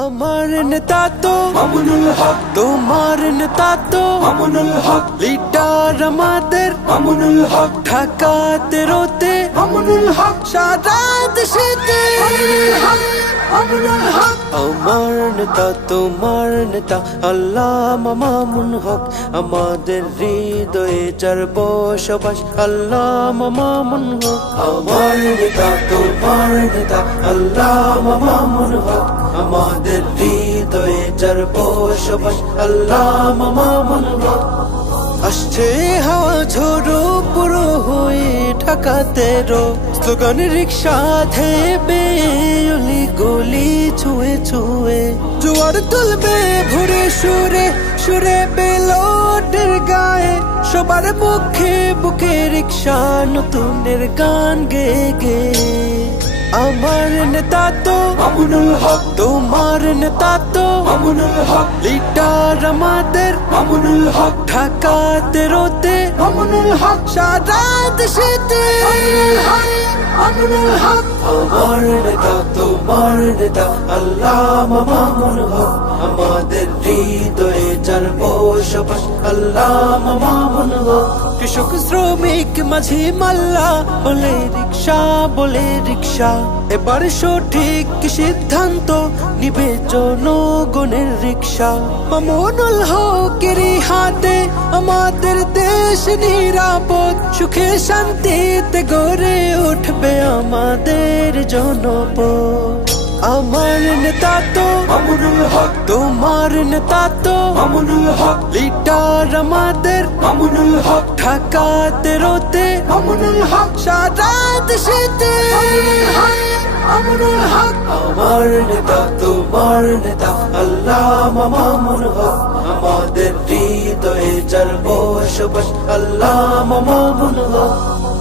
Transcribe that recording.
আমার নেতা তো মামুনুল হক। তোমার নেতা তো মামুনুল হক। লিডার আমাদের মামুনুল হক। ঢাকাতে রোতে মামুনুল হক। সারা দেশেতে মামুনুল হক। আমার নেতা, তোমার নেতা, আল্লাহ মামুন হক। আমাদের হৃদয়ে যার বসবাস, আল্লাহ মামুন হক। আমার নেতা, তোমার নেতা, আল্লাহ মামুন হক। আমাদের হৃদয়ে যার বসবাস, আল্লাহ মামুন হক। আসছে হাওয়া ঝোড়ো ঢাকাতে রো। স্লোগান রিক্সা ধেবে অলি গলি ছুঁয়ে ছুঁয়ে। জোয়ার তুলবে ভোরে সুরে সুরে বেলোডের গায়ে। সবার মুখে বুকে রিক্সা নতুনের গান গে গে। আমার নেতা তো মামুনুল হক। তোমার নেতা তো মামুনুল হক। লিডার আমাদের মামুনুল হক। ঢাকাতে রোতে মামুনুল হক। সারা দেশেতে। মামুনুল হক। আমার নেতা তোমার নেতা আল্লাহ মামুন হক আমাদের হৃদয়ে বসবাস আল্লাহ মামুন কৃষক শ্রমিক মাঝি মাল্লা, বলে রিক্সা বলে রিক্সা। এবার সঠিক সিদ্ধান্ত নিবে জনগণের রিক্সা। মামুনুল হকের হাতে আমাদের দেশ নিরাপদ, সুখে শান্তিতে গড়ে উঠবে আমাদের জনপদ। আমার নেতা তো মামুনুল হক। তোমার নেতা তো মামুনুল হক। লিডার আমাদের মামুনুল হক। ঢাকাতে রোতে মামুনুল হক। সারা দেশেতে মামুনুল হক। আমার নেতা তোমার নেতা। আল্লাহ মামুন হক। আমাদের হৃদয়ে যার বসবাস। আল্লাহ মামুন হক।